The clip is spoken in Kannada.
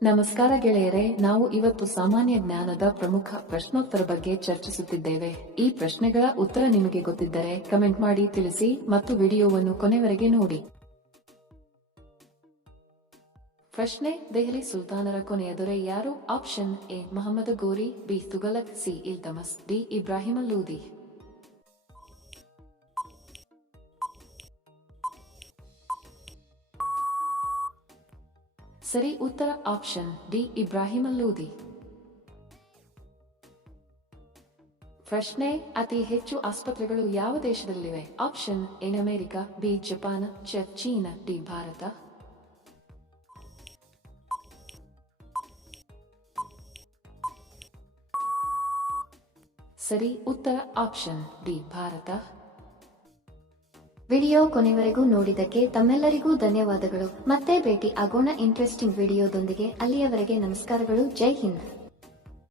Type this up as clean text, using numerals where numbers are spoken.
ನಮಸ್ಕಾರ ಗೆಳೆಯರೆ, ನಾವು ಇವತ್ತು ಸಾಮಾನ್ಯ ಜ್ಞಾನದ ಪ್ರಮುಖ ಪ್ರಶ್ನೋತ್ತರ ಬಗ್ಗೆ ಚರ್ಚಿಸುತ್ತಿದ್ದೇವೆ. ಈ ಪ್ರಶ್ನೆಗಳ ಉತ್ತರ ನಿಮಗೆ ಗೊತ್ತಿದ್ದರೆ ಕಮೆಂಟ್ ಮಾಡಿ ತಿಳಿಸಿ ಮತ್ತು ವಿಡಿಯೋವನ್ನು ಕೊನೆವರೆಗೆ ನೋಡಿ. ಪ್ರಶ್ನೆ: ದೆಹಲಿ ಸುಲ್ತಾನರ ಕೊನೆಯ ದೊರೆ ಯಾರು? Option A Mohammad Ghori, B Tughlaq, C Iltutmish, D Ibrahim Lodi. ಸರಿ ಉತ್ತರ ಆಪ್ಷನ್ ಡಿ ಇಬ್ರಾಹಿಂ ಲೂದಿ. ಪ್ರಶ್ನೆ: ಅತಿ ಹೆಚ್ಚು ಆಸ್ಪತ್ರೆಗಳು ಯಾವ ದೇಶದಲ್ಲಿವೆ? Option A America, B Japan, China, D Bharat. ಸರಿ ಉತ್ತರ ಆಪ್ಷನ್ ಡಿ ಭಾರತ. ವಿಡಿಯೋ ಕೊನೆವರೆಗೂ ನೋಡಿದ್ದಕ್ಕೆ ತಮ್ಮೆಲ್ಲರಿಗೂ ಧನ್ಯವಾದಗಳು. ಮತ್ತೆ ಭೇಟಿ ಆಗೋಣ ಇಂಟ್ರೆಸ್ಟಿಂಗ್ ವಿಡಿಯೋದೊಂದಿಗೆ. ಅಲ್ಲಿಯವರೆಗೆ ನಮಸ್ಕಾರಗಳು. ಜೈ ಹಿಂದ್.